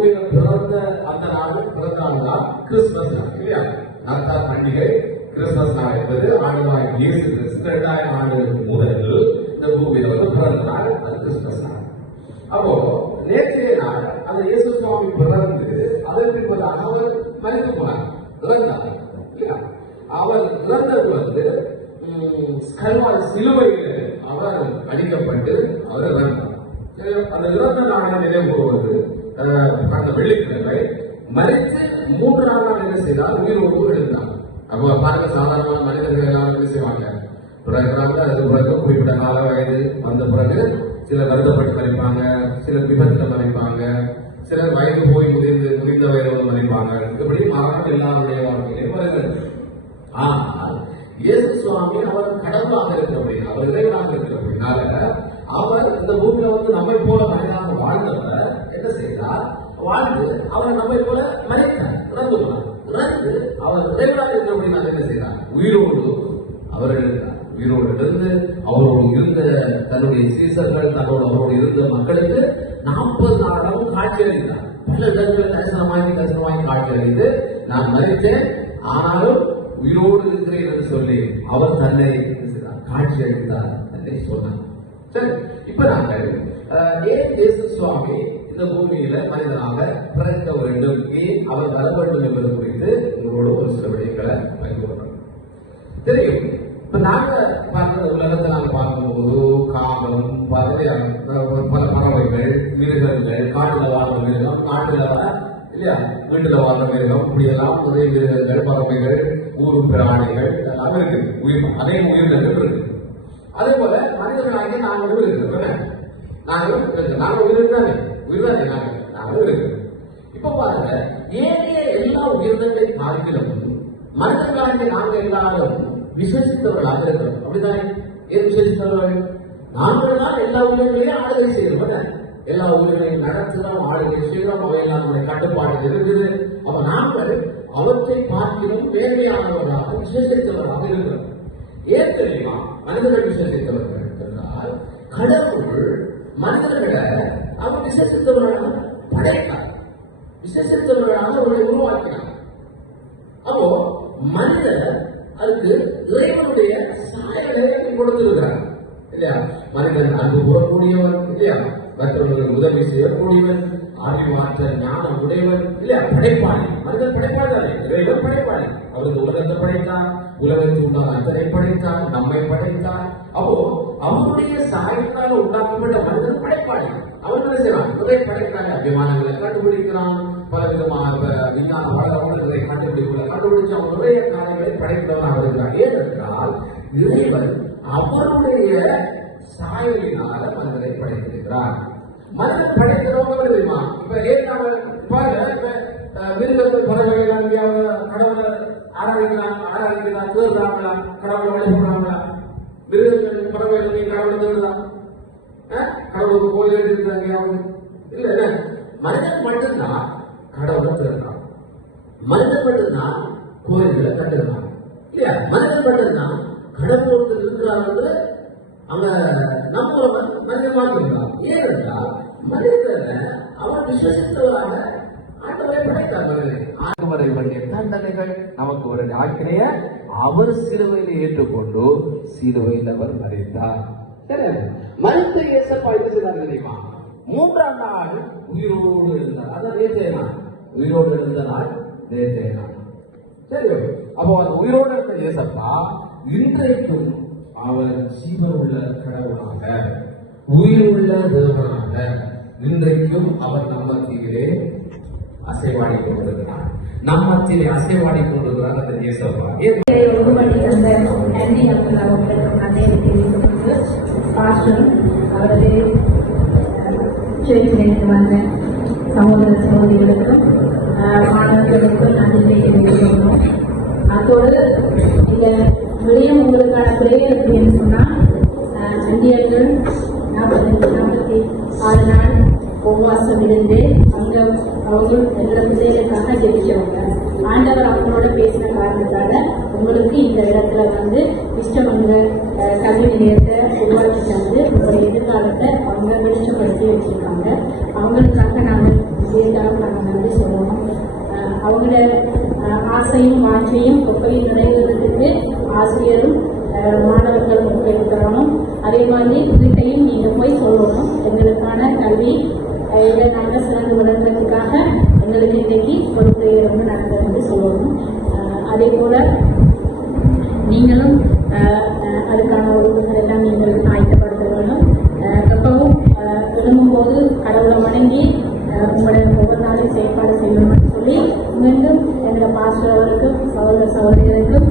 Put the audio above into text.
பூமியில பிறந்த அந்த நாள் பிறந்த நாள் தான் கிறிஸ்துமஸ் நாள் இல்லையா? நாத்தார் பண்டிகை கிறிஸ்துமஸ் நாள் என்பது ஆண்டவராகிய இயேசு கிறிஸ்து 2000 ஆண்டுகளுக்கு முதல் இந்த பூமியில பிறந்த நாள், அது கிறிஸ்துமஸ் நாள். அப்போ நேற்றைய நாள் அந்த இயேசு சுவாமி பிறந்து அதற்கு பின்பதாக அவர் மரித்து போனார், இறந்தார் இல்லையா? அவர் இறந்தது சிலுவையில் அவர் அடிக்கப்பட்டு அவர் இறந்தார். அந்த இறந்த நாளை நினைவு கூறுவது அந்த வெள்ளிக்கிழமை மரித்து 3 நாள் என்ன செய்தால் உயிரோடு எழுந்தார். அப்போ பாருங்க, சாதாரணமான மனிதர்கள் எல்லாரும் என்ன செய்வாங்க, பிறகுறாங்க, அது பிறகு குறிப்பிட்ட கால வயது வந்த பிறகு சிலர் வருத்தப்பட்டு மறைப்பாங்க, சிலர் விபத்தில் மறைப்பாங்க, சிலர் வயது போய் முடிந்த வயதோடு மறைப்பாங்க. இப்படி மரணம் எல்லாருடைய வாழ்க்கையிலே வருகிறது. ஆனால் இயேசு சுவாமி அவர் கடவுளாக இருக்கிறபடினால, அவர் இறைவனாக இருக்கிறபடினால, அவர் இந்த பூமியில நம்மை போல மனிதனாக வாழ்ந்தவர் என்ன செய்தார், வாழ்ந்து அவர் நம்மை போல மறைத்தார், இறந்து அவர் இறைவனாக இருக்கிறபடினால என்ன செய்தார், உயிரோடு அவர் எழுந்தார். உயிரோடு இருந்து அவரோடு இருந்த தன்னுடைய சீசர்கள், அவரோடு இருந்த மக்களுக்கு 40 நாளும் காட்சி அளித்தார். பல இடங்களில் தரிசனமாகி காட்சி அளித்து, நான் மறித்தேன் ஆனாலும் உயிரோடு இருக்கிறேன் என்று சொல்லி அவர் தன்னை காட்சி அளித்தார் என்று சொன்னார். சரி, இப்ப நாங்கள் ஏன் இயேசு சுவாமி இந்த பூமியில மனிதனாக பிறக்க வேண்டும், ஏன் அவர் வர வேண்டும் என்பது குறித்து உங்களோட ஒரு சில விடயங்களை பகிர்ந்து கொள்றோம். தெரியும், இப்ப நாங்க பார்க்கிற உலகத்தை நாங்க பார்க்கும்போது காகம், பல பறவைகள், மிருகங்கள், காட்டுல வாழ்ற மிருகம், நாட்டுல இல்லையா, வீட்டுல வாழ்ற மிருகம், இப்படி எல்லாம் நிறைய மிருகங்கள், பறவைகள், ஊரு பிராணிகள் எல்லாம் இருக்கு. அதே உயிரினங்கள் இருக்கு. அதே போல மனிதர்களாகிய நாங்களும் இருக்கிறோம். நாங்கள் உயிர்தானே நாங்களும் இருக்கிறோம். இப்ப பாருங்க, ஏனைய எல்லா உயிரினங்களை பார்க்கிறோம் மனிதர்களாகிய நாங்கள் எல்லாரும் விசேஷித்தவர்களாக இருக்கிறோம். அப்படித்தானே? ஏன் விசேஷித்தவர்கள்? நாங்கள் தான் எல்லா உயிரினங்களையும் ஆளுகை செய்கிறோம். எல்லா உயிரினையும் நடத்துகிறோம், ஆளுகை செய்கிறோம், அவையெல்லாம் நம்முடைய கட்டுப்பாடு இருக்குது. அப்ப நாங்கள் அவற்றை பார்க்கிறோம் வேலையானவர்களாக விசேஷித்தவர்களாக இருக்கிறோம். ஏன் தெரியுமா மனிதர்கள் விசேஷித்தவர்கள் என்றால், கடவுள் மனிதர்களை அவர் விசேஷித்தவர்களாக படைத்தார், விசேஷித்தவர்களாக அவர்களை உருவாக்கினார். அப்போ மனிதர் அதுக்கு இறைவனுடைய சாயலை கொடுத்திருக்கிறார் இல்லையா? மனிதன் அன்பு கூறக்கூடியவன் இல்லையா? மற்றவர்களுக்கு உதவி செய்யக்கூடியவன், அறிவாற்றல் ஞானம் உடையவன் இல்லையா? படைப்பாளி. மனிதன் படைப்பாளி, இறைவன் படைப்பாளி. அவருக்கு உலகத்தை படைத்தார், உலகத்தில் உள்ள அத்தனை படைத்தார், நம்மை படைத்தார். அப்போ அவருடைய சாயத்தால் உண்டாக்கப்பட்ட மனிதன் படைப்பாளி. அவன் என்ன செய்யறான்? நிறைய படைக்கிறாங்க, விமானங்களை கண்டுபிடிக்கிறான், பல விதமான விஞ்ஞான வளர்களை கண்டுபிடிச்சு அவன் நிறைய காரியங்களை படைக்கிறவனாக இருக்கிறான். ஏனென்றால் இறைவன் அவருடைய சாயலினால மனிதனை படைத்திருக்கிறார். மனிதன் படைக்கிறவங்க தெரியுமா? இப்ப மிருகங்கள் பறவைகள் கடவுளை ஆராதிக்கிறான் தேர்தாங்களா, கடவுளை வழிபடுறாங்களா? மிருகங்கள் பறவைகள் கடவுளை தேர்தா? கடவுளுக்கு கோயில் எழுதியிருக்காங்க இல்ல. மனிதன் மட்டும்தான் கடவுளை தேர்ந்தான், மனிதன் மட்டும்தான் கோயில்களை கட்டுறான் இல்லையா? மனிதன் மட்டும்தான் கடவுள் இருக்கிறார்கள் அங்க நம்மளவன் மனிதன் வாழ்கிறான். ஏனென்றால் மனிதனை அவன் விசுவசித்தவராக ஆண்டவரை படைத்தார்கள். ஆண்டவரை வேண்டிய தண்டனைகள் நமக்கு ஒரு ஆக்கினைய அவர் சிலுவையில் ஏற்றுக்கொண்டு சிலுவையில் அவர் மறித்தார். மறித்த இயேசப்பா என்ன செய்தார் தெரியுமா? 3ஆம் நாள் உயிரோடு இருந்தார். அதான் நேற்றைய நாள், உயிரோடு இருந்த நாள் நேற்றைய நாள். சரி, அப்போ அந்த உயிரோடு இருந்த இயேசப்பா இன்றைக்கும் அவர் ஜீவனுள்ள கடவுளாக, உயிருள்ள தேவனாக இன்றைக்கும் அவர் நம்மத்திலே அசைவாடி கொண்டிருக்கிறார். நம்மத்திலே அசைவாடி கொண்டிருக்கிறார் அந்த இயேசப்பா. அவரது வந்த சகோதர சகோதரிகளுக்கும் மாணவர்களுக்கும் நன்றி தெரிவிக்கிறோம். அதோடு இந்த விடயம் உங்களுக்கான பிரேயர் அப்படின்னு சொன்னால், இந்தியர்கள் 46 நாள் உபவாசம் இருந்து அவங்க எங்களோட பிள்ளைகளுக்காக ஜெயிச்சவங்க. ஆண்டவர் அவங்களோட பேசின காரணத்தால உங்களுக்கு இந்த இடத்துல இஷ்டவங்க கல்வி நிலையத்தை உருவாக்கி தந்து உங்களுடைய எதிர்காலத்தை அவங்க வெளிச்சப்படுத்தி வச்சிருக்காங்க. அவங்களுக்காக நாங்கள் ஆசையும் வாஞ்சையும் தொகையும் நிறைவேறதுக்கு ஆசிரியரும் மாணவர்களும் ஒத்துழைக்கணும். அதே மாதிரி வீட்டையும் நீங்க போய் சொல்லணும், எங்களுக்கான கல்வி இதை நாங்கள் சிறந்து விளங்குறதுக்காக எங்களுக்கு இன்றைக்கு ஒரு பிரேயர் நடந்தது சொல்லணும். அதே போல நீங்களும் அதுக்கான உறுப்புகள் எல்லாம் நீங்கள் ஆயத்தப்படுத்த வேண்டும். எப்பவும் எழும்பும்போது கடவுளை வணங்கி உங்களுடைய ஒவ்வொரு நாளையும் செயற்பாடு செய்யணும்னு சொல்லி மீண்டும் எங்கள் பாஸ்டர் அவருக்கும் சகோதர சகோதரிகளுக்கும்